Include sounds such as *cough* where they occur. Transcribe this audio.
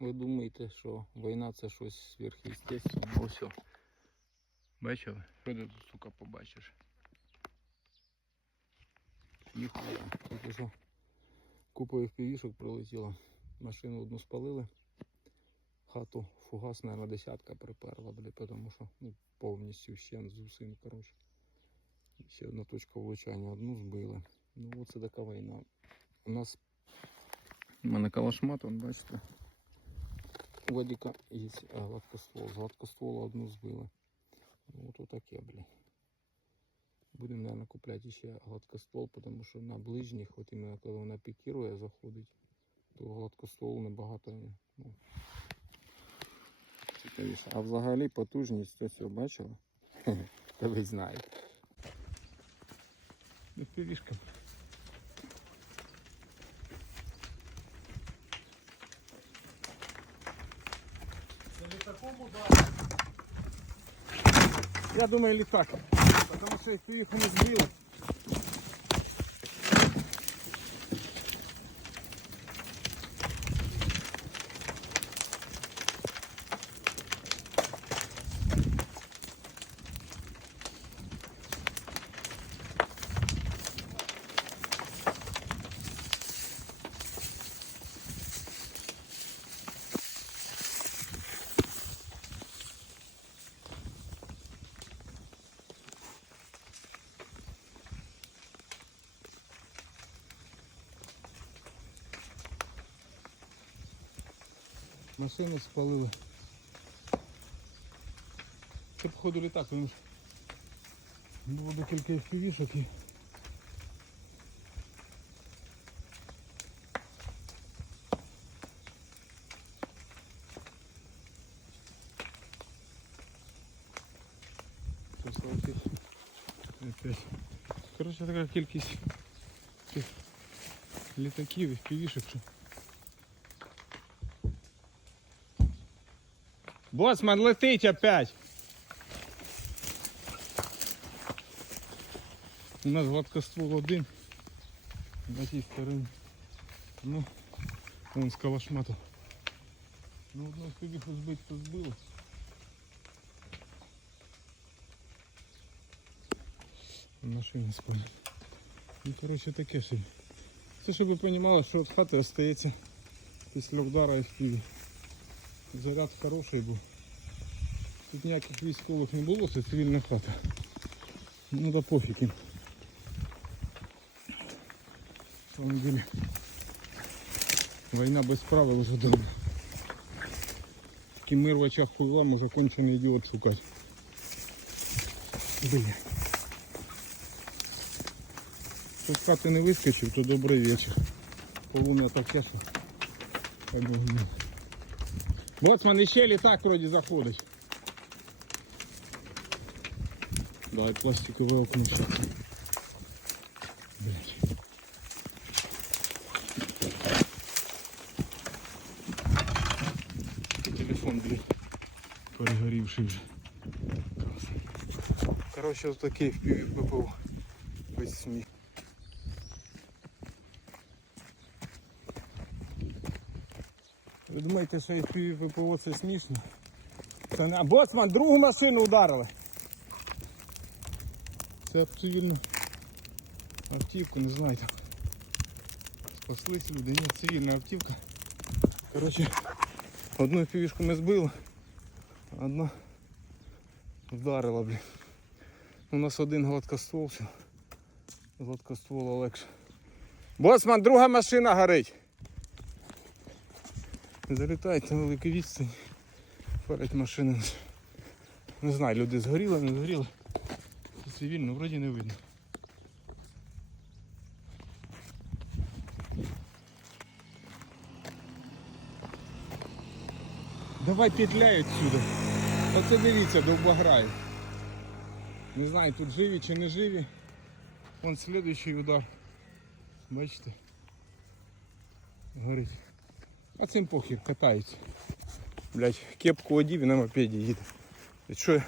ви думаєте, що війна це щось сверхъестественне. Ось. о. Бачили? Що ти тут, сука, побачиш? Ніхуя. Тільки що купа FPV-шок прилетіла. Машину одну спалили. Хату фугас, наверное, десятка приперла, бля, тому що ну, повністю ще з усім, коротше. Ще одна точка влучання, одну збили. Ну оце така війна. У нас у мене калашмат, он, бачите. Вадіка є а, гладкоствол. Гладкоствола одну збили. Ну от таке, бля. Будемо, наверное, купляти ще гладкоствол, тому що на ближніх, от іменно коли вона пікірує, заходить, то гладкоствол набагато ну. А взагалі потужність, ось все бачили? *laughs* Та ви знаєте. Ну, півішка. Я думаю, літак. Потому що їх поїхали збили. Машини спалили. Це походу літак, тому що було декілька FPV-шок і. Коротше, така кількість цих літаків і FPV-шок, що Боцман летить опять. У нас гладкоствол один. На тій стороні. Ну, вон з калашмату. Ну, одну собі збити, то збило. Машина спали. І коротше таке собі. Це щоб ви розуміли, що від хати остається після удара FPV. Заряд хороший був. Тут ніяких військових не було, це цивільна хата. Ну да пофіг їм. Самом деле війна без правил уже добре. Такий мир в очах хуйлам, закончений ідіот шукати. Бля. Хто з хати не вискочив, то добрий вечір. Полум'я таке, що. я думаю, Боцман іще літак вроді заходить. Да, і пластикове окно ще. Блять. Телефон, блядь, перегорівший вже. Клас. Коротше, ось такий впів випав весь сміх. Ви думаєте, що FPV ППО це смішно? Це не... Боцман, другу машину ударили. Це цивільну автівку, не знаю там. Спаслись люди, ні, цивільна автівка. Коротше, одну FPV-шку ми збили, одна вдарила, блін. У нас один гладкоствол. Гладкоствола легше. Боцман, друга машина горить. Залітають на великій відстані. Фарять машини. Не знаю, люди згоріли, не згоріли. Цивільно, вроді не видно. Давай петляй отсюда. Оце дивіться, довбограй. Не знаю, тут живі чи не живі. Вон слідуючий удар. Бачите? Горить. А цим похер катаються. Блять, кепку одів і на мопеді їде. Що